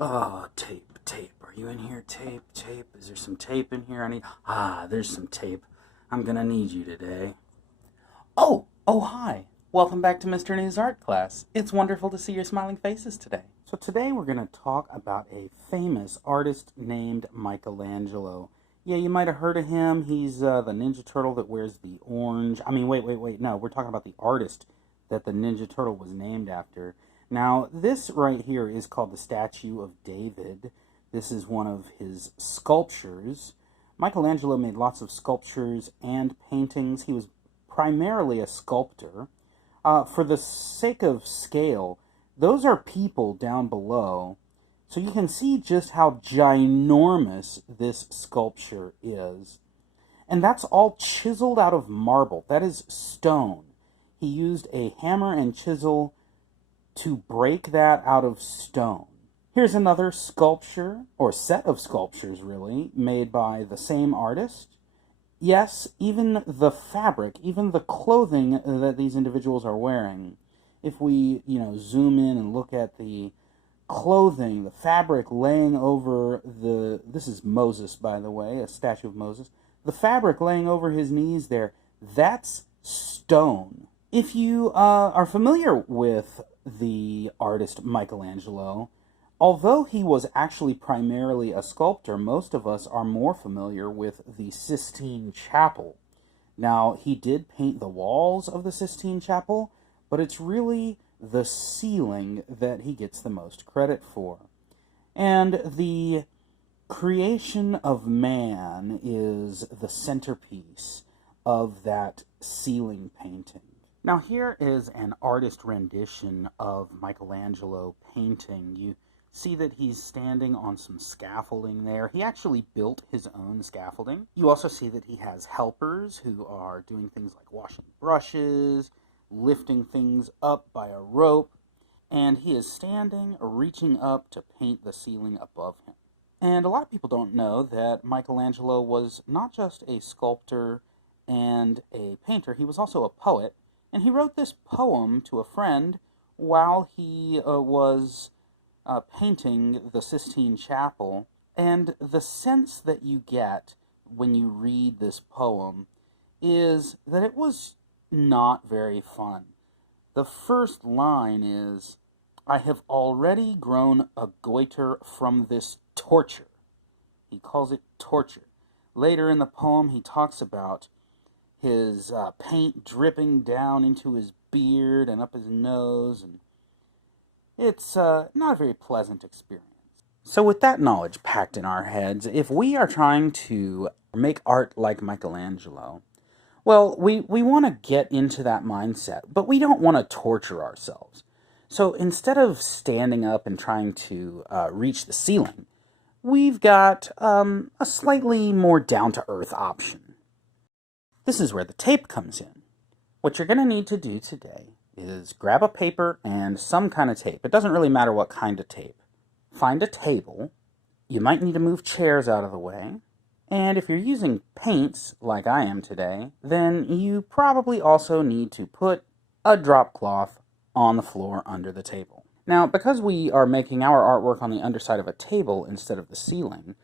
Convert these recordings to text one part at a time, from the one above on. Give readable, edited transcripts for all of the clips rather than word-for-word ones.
Oh, tape, tape. Are you in here? Tape, tape. Is there some tape in here? There's some tape. I'm gonna need you today. Oh, hi. Welcome back to Mr. New's art class. It's wonderful to see your smiling faces today. So today we're gonna talk about a famous artist named Michelangelo. Yeah, you might have heard of him. He's the Ninja Turtle that wears the orange. Wait. No, we're talking about the artist that the Ninja Turtle was named after. Now, this right here is called the Statue of David. This is one of his sculptures. Michelangelo made lots of sculptures and paintings. He was primarily a sculptor. For the sake of scale, those are people down below. So you can see just how ginormous this sculpture is. And that's all chiseled out of marble. That is stone. He used a hammer and chisel to break that out of stone. Here's another sculpture, or set of sculptures really, made by the same artist. Yes, even the fabric, even the clothing that these individuals are wearing, if we, zoom in and look at the clothing, the fabric laying over this is Moses, by the way, a statue of Moses. The fabric laying over his knees there, that's stone. If you are familiar with the artist Michelangelo, although he was actually primarily a sculptor, most of us are more familiar with the Sistine Chapel. Now, he did paint the walls of the Sistine Chapel, but it's really the ceiling that he gets the most credit for. And the creation of man is the centerpiece of that ceiling painting. Now here is an artist rendition of Michelangelo painting. You see that he's standing on some scaffolding there. He actually built his own scaffolding. You also see that he has helpers who are doing things like washing brushes, lifting things up by a rope, and he is standing, reaching up to paint the ceiling above him. And a lot of people don't know that Michelangelo was not just a sculptor and a painter, he was also a poet. And he wrote this poem to a friend while he was painting the Sistine Chapel. And the sense that you get when you read this poem is that it was not very fun. The first line is, "I have already grown a goiter from this torture." He calls it torture. Later in the poem, he talks about his paint dripping down into his beard and up his nose, and it's not a very pleasant experience. So with that knowledge packed in our heads, if we are trying to make art like Michelangelo, well, we want to get into that mindset, but we don't want to torture ourselves. So instead of standing up and trying to reach the ceiling, we've got a slightly more down-to-earth option. This is where the tape comes in. What you're going to need to do today is grab a paper and some kind of tape. It doesn't really matter what kind of tape. Find a table. You might need to move chairs out of the way. And if you're using paints, like I am today, then you probably also need to put a drop cloth on the floor under the table. Now, because we are making our artwork on the underside of a table instead of the ceiling,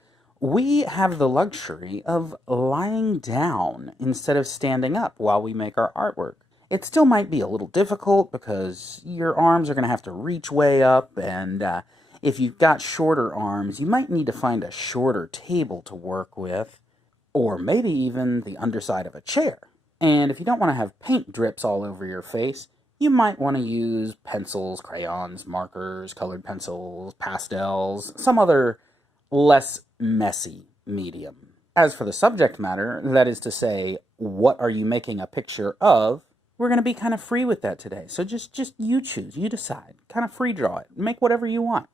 we have the luxury of lying down instead of standing up while we make our artwork. It still might be a little difficult because your arms are going to have to reach way up, and if you've got shorter arms, you might need to find a shorter table to work with, or maybe even the underside of a chair. And if you don't want to have paint drips all over your face, you might want to use pencils, crayons, markers, colored pencils, pastels, some other less messy medium. As for the subject matter, that is to say, what are you making a picture of, we're going to be kind of free with that today. So just you choose, you decide. Kind of free draw it. Make whatever you want.